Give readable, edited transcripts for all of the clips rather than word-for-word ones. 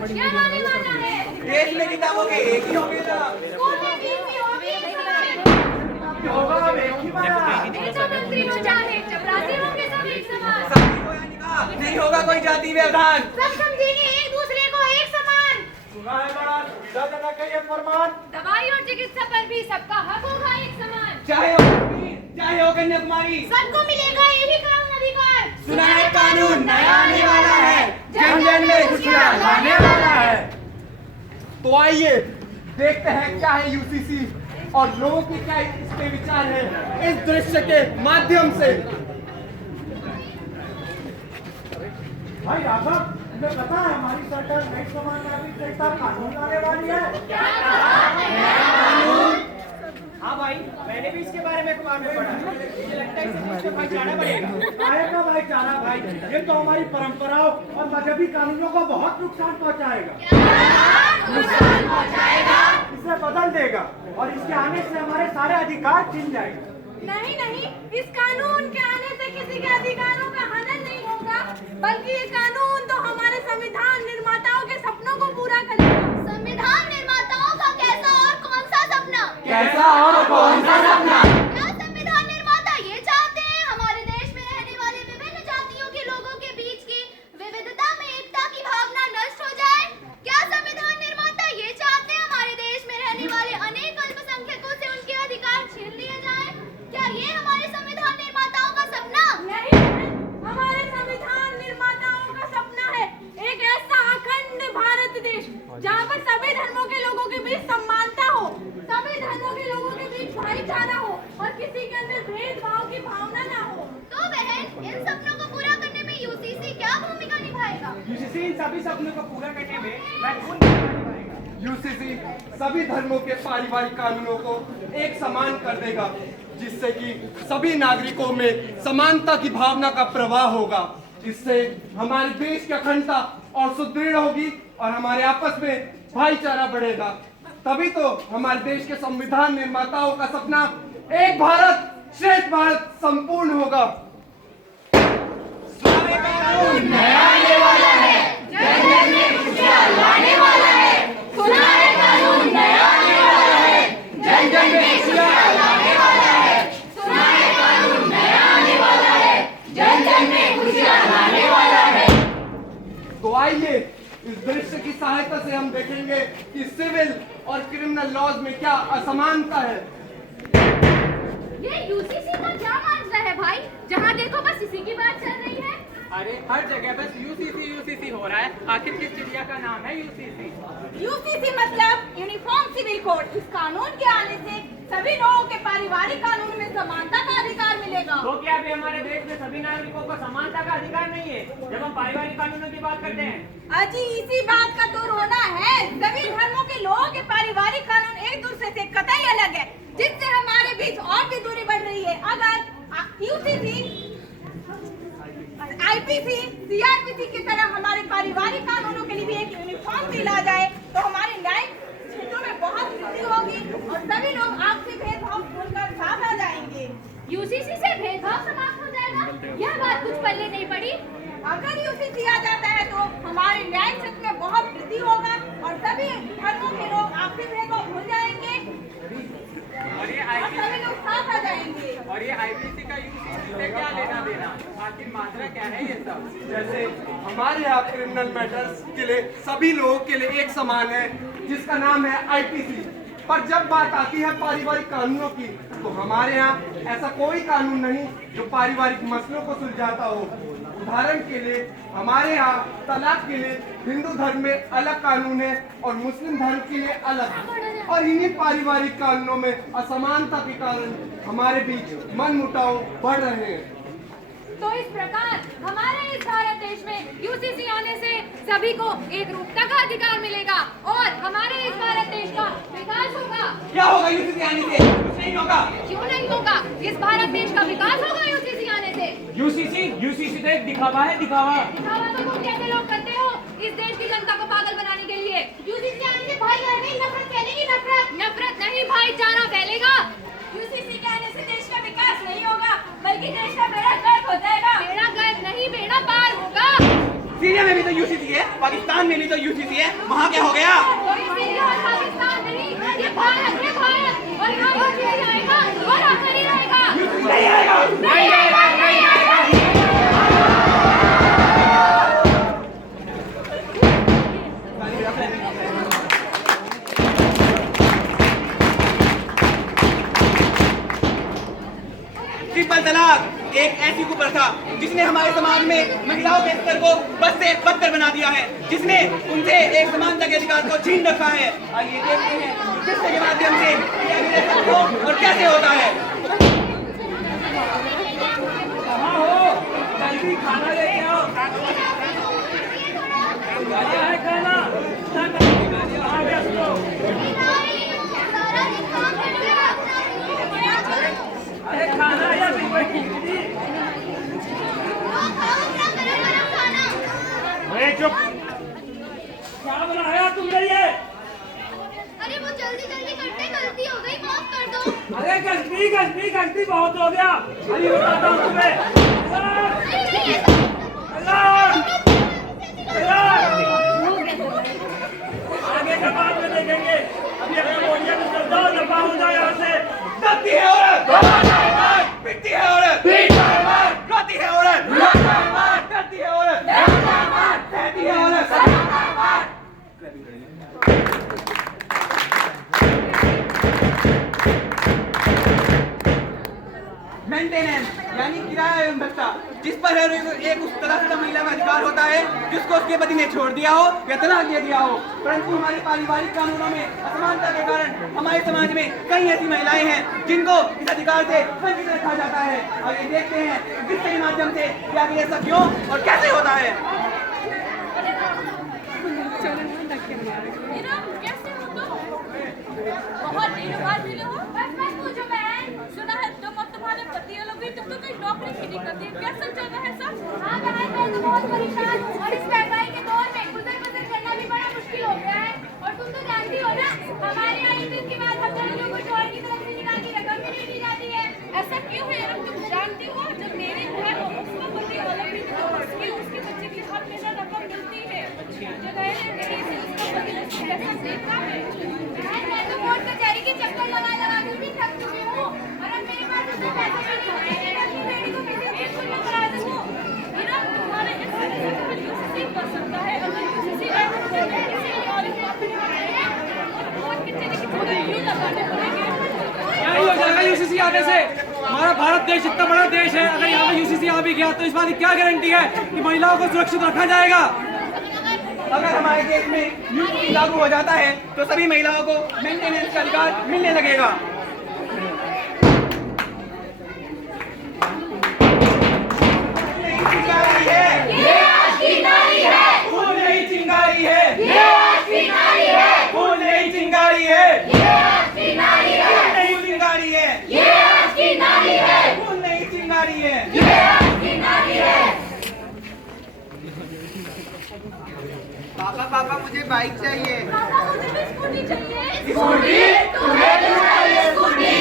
क्या होने वाला है? देश में किताबों के एक ही होंगे ना। स्कूल में फीस भी होगी एक समान। नेता मंत्री हो चाहे चपरासी होंगे सब एक समान। सभी को यानी कहा नहीं होगा कोई जाति व्यवधान। सब समझेंगे एक दूसरे को एक समान। सुना है बड़ा दादा का ये फरमान। दवाई और चिकित्सा पर भी सबका हक होगा एक समान। चाहे हो कश्मीर, चाहे हो कन्याकुमारी, सबको मिलेगा यही कानून अधिकार। सुना है कानून नया आने वाला है, जन जन में खुशियां लाने वाला है। तो आइए देखते हैं क्या है यूसीसी और लोगों के क्या इस पे विचार है इस दृश्य के माध्यम से। भाई राघव, तुम्हें पता है हमारी सरकार नई समान नागरिक संहिता कानून लाने वाली है। हाँ भाई, मैंने भी इसके बारे में अखबार में पढ़ा। मुझे लगता है इससे देश में भाईचारा बढ़ेगा। काहे का भाईचारा भाई, ये तो हमारी परंपराओं और मजहबी कानूनों को बहुत नुकसान पहुंचाएगा। इसे बदल देगा और इसके आने से हमारे सारे अधिकार छिन जाएंगे। नहीं नहीं, इस कानून के आने से किसी के अधिकारों का हनन नहीं होगा, बल्कि ये कानून तो हमारे संविधान निर्माताओं के सपनों को पूरा करेगा। संविधान निर्माताओं का कैसा और कौन सा सपना? कैसा और कौन सा सपना? क्या संविधान निर्माता ये चाहते हैं हमारे देश में रहने वाले विभिन्न जातियों के लोगों के बीच की विविधता में एकता की भावना नष्ट हो जाए? क्या संविधान निर्माता ये चाहते हैं हमारे देश में रहने वाले अनेक अल्पसंख्यकों से उनके अधिकार छीन लिए जाएं? क्या ये हमारे संविधान निर्माताओं का सपना? नहीं, हमारे संविधान निर्माताओं का सपना है एक ऐसा अखंड भारत देश जहाँ पर सभी धर्मों के लोगों के बीच समानता हो, सभी धर्मों के लोगों के बीच भाईचारा हो और किसी के अंदर भेदभाव की भावना ना हो। तो बहन, इन सपनों को पूरा करने में यूसीसी क्या भूमिका निभाएगा? यूसीसी इन सभी सपनों को पूरा करने में महत्वपूर्ण भूमिका निभाएगा। यूसीसी सभी धर्मों के पारिवारिक कानूनों को एक समान कर देगा, जिससे कि सभी नागरिकों में समानता की भावना का प्रवाह होगा। इससे हमारे देश की अखंडता और सुदृढ़ होगी और हमारे आपस में भाईचारा बढ़ेगा। तभी तो हमारे देश के संविधान निर्माताओं का सपना एक भारत श्रेष्ठ भारत संपूर्ण होगा। कानून नया आने वाला है, जन जन में खुशियां लाने वाला है। सुना है कानून नया आने वाला है, जन जन में खुशियां लाने वाला है। सुना है कानून नया आने वाला है, जन जन में खुशियां लाने वाला है। तो आइए इस दृश्य की सहायता से हम देखेंगे कि सिविल और क्रिमिनल लॉज में क्या असमानता है। ये यूसीसी का क्या मामला है भाई? जहाँ देखो बस इसी की बात चल रही है। अरे हर जगह बस यूसीसी हो रहा है। आखिर किस चिड़िया का नाम है यूसीसी? यूसीसी मतलब यूनिफॉर्म सिविल कोड। इस कानून के आने से सभी लोगों के पारिवारिक कानून में समानता का अधिकार मिलेगा। तो क्या अभी हमारे देश में सभी नागरिकों को समानता का अधिकार नहीं है जब हम पारिवारिक कानूनों की बात करते हैं? अजी इसी बात का तो रोना है। सभी धर्मों के लोगों के पारिवारिक कानून एक दूसरे से कतई अलग है, जिससे हमारे बीच और भी दूरी बढ़ रही है। अगर यूसीसी, आईपीसी, सीआरपीसी की तरह हमारे पारिवारिक कानूनों के लिए भी एक यूनिफॉर्म बिल आ जाए तो हमारे न्यायिक क्षेत्रों में बहुत वृद्धि होगी और सभी लोग आपसी भेदभाव भूलकर साथ आ जाएंगे। यूसीसी से भेदभाव समाप्त हो जाएगा? यह बात कुछ पल्ले नहीं पड़ी। अगर यूसीसी आ जाता है तो हमारे न्यायिक क्षेत्र में बहुत वृद्धि होगा और सभी धर्मों के लोग आपसी भेदभाव भूल जाएंगे और ये और सभी लोग साथ आ जाएंगे। आईपीसी का यूसीसी से क्या लेना देना? आखिर मात्रा क्या है ये सब? जैसे हमारे यहाँ क्रिमिनल मैटर्स के लिए सभी लोगों के लिए एक समान है, जिसका नाम है आईपीसी। पर जब बात आती है पारिवारिक कानूनों की तो हमारे यहाँ ऐसा कोई कानून नहीं जो पारिवारिक मसलों को सुलझाता हो। उदाहरण के लिए हमारे यहाँ तलाक के लिए हिंदू धर्म में अलग कानून है और मुस्लिम धर्म के लिए अलग, और इन्हीं पारिवारिक कानूनों में असमानता के कारण हमारे बीच मनमुटाव बढ़ रहे हैं। तो इस प्रकार हमारे इस भारत देश में यूसीसी आने से सभी को एक रूपता का अधिकार मिलेगा और हमारे इस भारत देश का विकास होगा। क्या होगा यूसीसी आने से? कुछ नहीं होगा। क्यों नहीं होगा? इस भारत देश का विकास होगा यूसीसी आने से। यूसीसी तो एक दिखावा है, दिखावा। दिखावा तो तुम जैसे लोग करते हो इस देश की जनता को पागल बनाने के लिए। यूसीसी आने से भाईचारा नहीं, नफरत फैलेगी। नफरत नहीं, भाईचारा फैलेगा। यूसीसी के आने से देश का विकास नहीं होगा बल्कि देश का बेड़ा गर्क हो जाएगा। बेड़ा गर्क नहीं, बेड़ा पार होगा। सीरिया में भी तो यूसीसी है, पाकिस्तान में भी तो यूसीसी है, वहाँ क्या हो गया? कोई सीरिया और पाकिस्तान नहीं, ये भारत है भारत, और यहाँ यूसीसी आएगा और आकर ही रहेगा। नहीं आएगा, नहीं आएगा, नहीं आएगा। ट्रिपल तलाक एक ऐसी कुप्रथा जिसने हमारे समाज में महिलाओं के स्तर को बद से बदतर बना दिया है, जिसने उनसे एक समानता के अधिकार को छीन रखा है। आइए देखते हैं किसके के माध्यम से ये सबको और कैसे होता है। कहाँ हो? जल्दी खाना लेके आओ। है खाना। आ गया तो। अरे खाना या फिर कोई खिचड़ी? अरे चुप! क्या बनाया तुमने ये? अरे वो जल्दी जल्दी करते गलती हो गई, माफ कर दो। अरे गश्ती बहुत हो गया। अभी बताता हूँ तुम्हें। आगे का बाद में देखेंगे। अभी अपना बोलिया तो चल जाओ, दफा हो जाओ यहाँ से। डरती है औरत, पिटती है औरत, रोती है औरत, डरती है औरत, कहती है औरत। मेंटेनेंस यानी किराया एवं भत्ता, जिस पर हर एक उस तरह महिला का अधिकार होता है जिसको उसके पति ने छोड़ दिया हो या तलाक दे दिया हो। परंतु हमारे पारिवारिक कानूनों में असमानता के कारण हमारे समाज में कई ऐसी महिलाएं हैं जिनको इस अधिकार से वंचित रखा जाता है। और ये देखते हैं किसके माध्यम से कि आखिर ऐसा क्यों और कैसे होता है। बहुत दिनों बाद मिले हो। बस पूछो बहन, सुना है तुम और तुम्हारे पति लोग भी तुम तो कहीं नौकरी की नहीं करती, क्या सब चल रहा है सब? हाँ बहन, मैं तो बहुत परेशान हूँ और इस महंगाई के दौर में गुजर बसर करना भी बड़ा मुश्किल हो गया है। और तुम तो जानती हो ना, हमारे यहाँ ईद के बाद हम दोनों को शोहर की तरफ से निकाह की रकम भी नहीं दी जाती है। ऐसा क्यों है यार? तुम जानती हो जब मेरे घर उसका पति ओलंपिक में उसके बच्चे की हर महीना रकम मिलती है, जो गए उसका पति उसको पैसा देता है। मैं तो कोर्ट कचहरी के चक्कर लगा के भी थक चुकी हूँ और अब मेरे पास उतना पैसा भी नहीं है। मैं अपनी बेटी को किसी भी स्कूल में करा दूँ। तुम्हारे यूसीसी कर सकता है, अगर यूसीसी किसी और को अपने कोर्ट कचहरी की पूरी क्यों लगाने पड़ेंगे? क्या ही हो जाएगा यूसीसी आने से? हमारा भारत देश इतना बड़ा देश है, अगर यहाँ पे यूसीसी आ भी गया तो इस बात की क्या गारंटी है कि महिलाओं को सुरक्षित रखा जाएगा? अगर हमारे देश में यूसीसी लागू हो जाता है तो सभी महिलाओं को मेंटेनेंस का अधिकार मिलने लगेगा। ये आज की नारी है, फूल नहीं चिंगारी है, ये आज की नारी है, फूल नहीं चिंगारी है, ये आज की नारी है, नहीं चिंगारी है, ये आज की नारी है, फूल नहीं चिंगारी है। ये आज की नारी है। पापा मुझे बाइक चाहिए। पापा मुझे भी स्कूटी चाहिए। स्कूटी? तुम्हें क्यों चाहिए स्कूटी?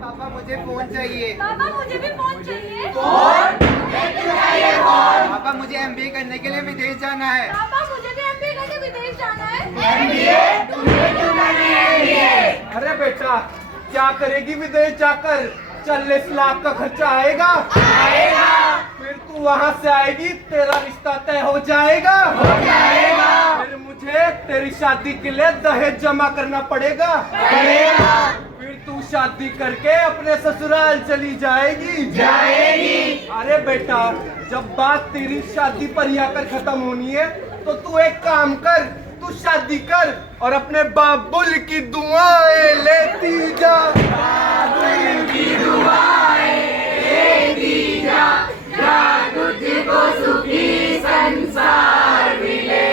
पापा मुझे फोन चाहिए। पापा मुझे भी फोन चाहिए। फोन? तुम्हें क्यों चाहिए फोन? पापा मुझे एमबीए करने के लिए विदेश जाना है। पापा मुझे भी एमबीए करके विदेश जाना है। एमबीए? तुम्हें क्यों करनी है एमबीए? अरे बेटा, क्या करेगी विदेश जाकर? 40 लाख का खर्चा आएगा। फिर तू वहाँ से आएगी, तेरा रिश्ता तय हो जाएगा। फिर मुझे तेरी शादी के लिए दहेज जमा करना पड़ेगा। फिर तू शादी करके अपने ससुराल चली जाएगी। अरे बेटा, जब बात तेरी शादी पर ही आकर खत्म होनी है तो तू एक काम कर, तू शादी कर और अपने बाबुल की दुआएं लेती जा। बाबुल की दुआएं लेती जा, तुझको सुखी संसार मिले।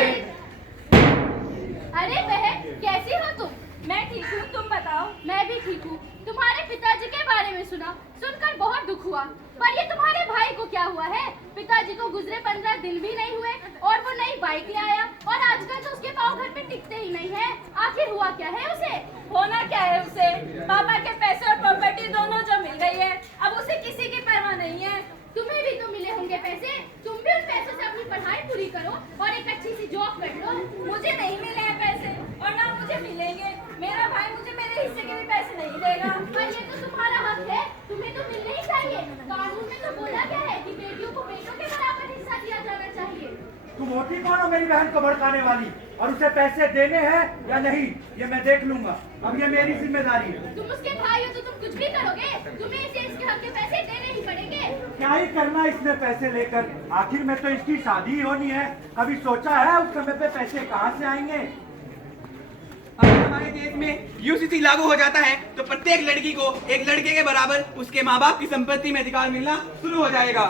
अरे बहन, कैसी हो तुम? मैं ठीक हूँ, तुम बताओ। मैं भी ठीक हूँ। तुम्हारे पिताजी के बारे में सुना, सुनकर बहुत दुख हुआ। पर ये तुम्हारे भाई को क्या हुआ है? पिताजी को गुजरे 15 दिन भी नहीं हुए और वो नई बाइक ले आया और आजकल तो उसके पाँव घर पे टिकते ही नहीं है। आखिर हुआ क्या है उसे? होना क्या है उसे? पापा के पैसे और प्रॉपर्टी दोनों जो मिल गई है, अब उसे किसी की परवाह नहीं है। तुम्हें भी तो मिले होंगे पैसे, तुम भी उन पैसों से अपनी पढ़ाई पूरी करो और एक अच्छी सी जॉब कर लो। मुझे नहीं मिले हैं पैसे और ना मुझे मिलेंगे। मेरा भाई मुझे मेरे हिस्से के भी पैसे नहीं देगा। पर ये तो तुम्हारा हक है, तुम्हें तो मिलना ही चाहिए। कानून में तो बोला गया है कि बेटियों को बेटों के बराबर हिस्सा दिया जाना चाहिए। तुम होती कौन हो मेरी बहन को भड़काने वाली, और उसे पैसे देने हैं या नहीं ये मैं देख लूंगा। अब ये मेरी जिम्मेदारी है। तुम उसके भाई हो तो तुम कुछ भी करोगे, तुम्हें इसे इसके हक के पैसे देने ही पड़ेंगे। क्या ही करना इसने पैसे लेकर, आखिर में तो इसकी शादी ही होनी है। कभी सोचा है उस समय पे पैसे कहाँ से आएंगे? अगर हमारे देश में यूसीसी लागू हो जाता है तो प्रत्येक लड़की को एक लड़के के बराबर उसके माँ बाप की संपत्ति में अधिकार मिलना शुरू हो जाएगा।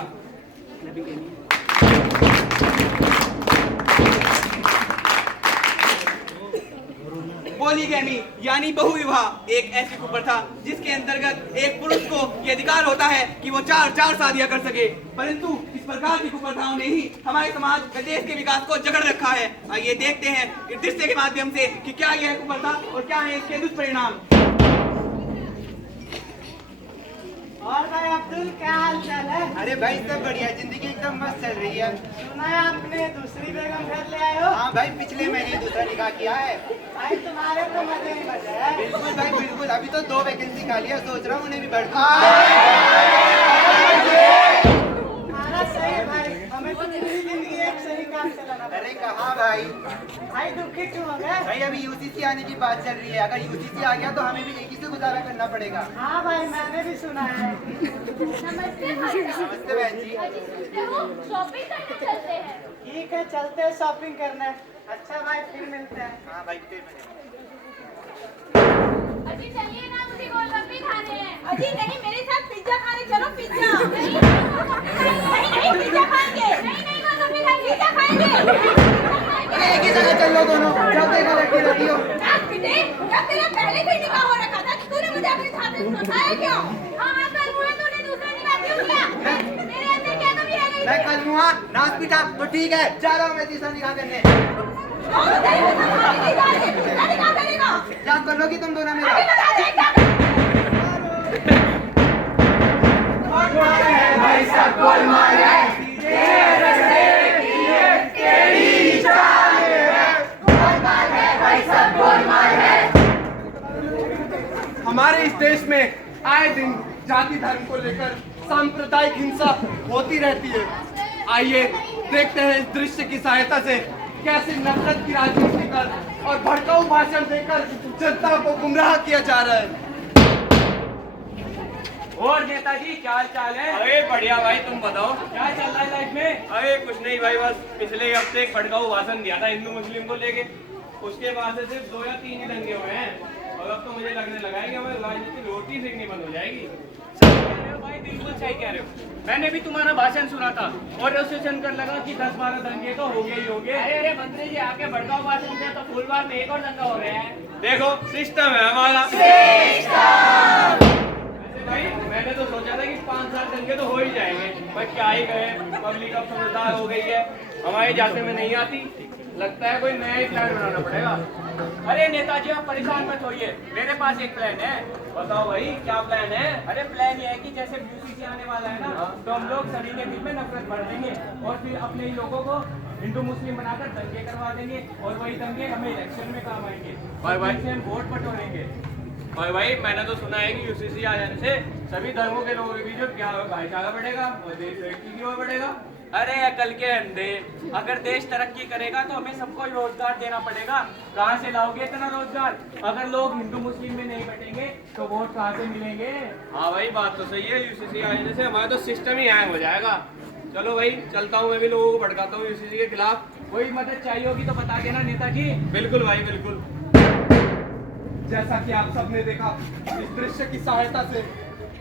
पॉलीगैमी यानी बहुविवाह एक ऐसी कुप्रथा जिसके अंतर्गत एक पुरुष को ये अधिकार होता है कि वो चार शादियां कर सके, परंतु इस प्रकार की कुप्रथाओं ने ही हमारे समाज व देश के विकास को जकड़ रखा है। आइए देखते हैं इस दृश्य के माध्यम से कि क्या यह कुप्रथा और क्या है इसके दुष्परिणाम। और भाई अब्दुल क्या हाल चाल है? अरे भाई सब बढ़िया, जिंदगी एकदम मस्त चल रही है। सुना है आपने दूसरी बेगम घर ले आए हो? हाँ भाई, पिछले महीने दूसरा निकाह किया है। भाई तुम्हारे तो मजे ही मजे है। बिल्कुल भाई बिल्कुल, अभी तो 2 वैकेंसी खाली है, सोच रहा हूँ उन्हें भी भर दूं। तुम्हारा सही है भाई, हमें तो पूरी जिंदगी एक सही काम चलाना अरे पड़ेगा। कहाँ भाई? भाई दुखी क्यों हो गए? भाई अभी यूसीसी आने की बात चल रही है, अगर यूसीसी आ गया तो हमें भी एक ही से गुजारा करना पड़ेगा। हाँ भाई मैंने भी सुना है। नमस्ते भाई साहब। नमस्ते बहन जी। अजी सुनते हो, शॉपिंग करने चलते हैं। ठीक है चलते हैं शॉपिंग करने। अच्छा भाई फिर मिलते हैं। हाँ भाई फिर मिलेंगे। अजी चलिए ना, मुझे गोलगप्पे खाने हैं। अजी नहीं, मेरे साथ पिज्जा खाने चलो। पिज्जा नहीं नहीं, पिज्जा खाएंगे। नहीं गोलगप्पे खाएंगे। पिज्जा खाएंगे। एक ही जगह चल लो दोनों, जब देखो लड़की रहती हो। बेटे, जब तेरा पहले से ही निकाह हो रखा था, तूने मुझे अपने साथ में फंसाया क्यों? हाँ कल हुआ, तूने दूसरा निकाह क्यों किया? तेरे अंदर क्या कमी रह गई? मैं कल मुआ नाच पीटा तो ठीक है, जा रहा हूँ मैं तीसरा निकाह करने। कौन तेरे को संभालने नहीं जा रही? किसका निकाह करेगा? क्या कर लोगी तुम दोनों मेरा? अभी बता दे क्या भाई सब गोलमाल है, हमारे इस देश में आए दिन जाति धर्म को लेकर सांप्रदायिक हिंसा होती रहती है। आइए देखते हैं इस दृश्य की सहायता से कैसे नफरत की राजनीति कर और भड़काऊ भाषण देकर जनता को गुमराह किया जा रहा है। और नेताजी क्या हाल चाल है? अरे बढ़िया भाई, तुम बताओ। क्या चल रहा है लाइफ में? अरे कुछ नहीं भाई, बस पिछले हफ्ते एक भड़काऊ भाषण दिया था हिंदू मुस्लिम को लेके, उसके बाद से सिर्फ 2 या 3 ही दंगे हुए हैं और अब तो मुझे लगने लगा है कि हमें राजनीति रोटी सेकनी बंद हो जाएगी। भाई बिल्कुल सही कह रहे हो। मैंने भी तुम्हारा भाषण सुना था और उससे सुनकर लगा कि 10-12 दंगे तो हो गए ही हो गए। अरे मंत्री जी आके भड़काऊ भाषण दिया तो फूलबाग में एक और दंगा हो गया है। देखो सिस्टम है हमारा। भाई मैंने तो सोचा था कि 5-7 दंगे तो हो ही जाएंगे, पर क्या ही कहें, पब्लिक अब समझदार हो गई है, हमारे जाते में नहीं आती। लगता है कोई नया ही प्लान बनाना पड़ेगा। अरे नेताजी आप परेशान मत होइए, मेरे पास एक प्लान है। बताओ भाई क्या प्लान है? अरे प्लान ये है कि जैसे यूसीसी आने वाला है ना, तो हम लोग सभी के दिल में नफरत भर देंगे और फिर अपने ही लोगों को हिंदू मुस्लिम बनाकर दंगे करवा देंगे और वही दंगे हमें इलेक्शन में काम आएंगे। भाई से हम वोट बटोरेंगे। और भाई मैंने तो सुना है कि यूसीसी आ जाने से सभी धर्मों के लोगों के बीच भाईचारा बढ़ेगा और देश तरक्की की ओर बढ़ेगा। अरे अकल के अंधे, अगर देश तरक्की करेगा तो हमें सबको रोजगार देना पड़ेगा। कहाँ से लाओगे इतना रोजगार? अगर लोग हिंदू मुस्लिम में नहीं बटेंगे तो वोट कहाँ से मिलेंगे? हाँ भाई बात तो सही है, यूसीसी आ जाने से हमारा तो सिस्टम ही हैंग हो जाएगा। चलो भाई चलता हूँ, मैं भी लोगों को भड़काता हूँ यूसीसी के खिलाफ। कोई मदद चाहिए होगी तो बता देना नेताजी। बिल्कुल भाई बिल्कुल। जैसा कि आप सबने देखा इस दृश्य की सहायता से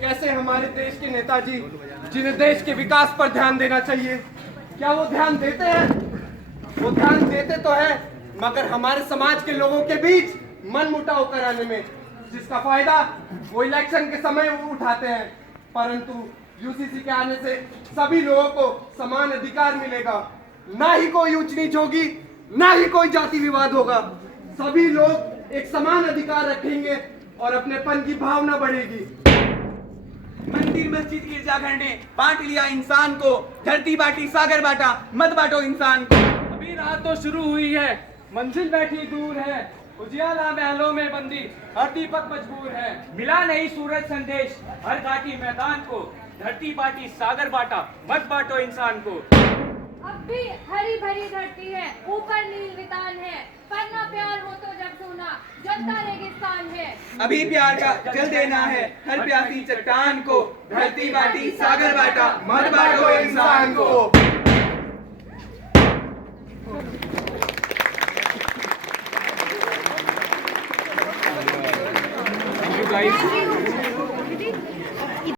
कैसे हमारे देश के नेताजी, जिन्हें देश के विकास पर ध्यान देना चाहिए, क्या वो ध्यान देते हैं? वो ध्यान देते तो है, मगर हमारे समाज के लोगों के बीच मनमुटाव कराने में, जिसका फायदा वो इलेक्शन के समय वो उठाते हैं। परंतु यूसीसी के आने से सभी लोगों को समान अधिकार मिलेगा, ना ही कोई ऊंच नीच होगी, ना ही कोई जाति विवाद होगा। सभी लोग एक समान अधिकार रखेंगे और अपनेपन की भावना बढ़ेगी। मंदिर मस्जिद गिरजाघर ने बांट लिया इंसान को, धरती बांटी सागर बांटा, मत बांटो इंसान को। अभी रात तो शुरू हुई है, मंजिल बैठी दूर है, उजियाला महलों में बंदी हर दीपक मजबूर है। मिला नहीं सूरज संदेश हर घाटी मैदान को, धरती बाटी सागर बाटा मत बांटो इंसान को। अब भी हरी भरी धरती है, ऊपर नील वितान है, वरना प्यार हो तो जब सोना जनता रेगिस्तान है। अभी प्यार का जल देना है हर प्यासी चट्टान को, धरती बाटी सागर बाटा मत बांटो इंसान को। Guys.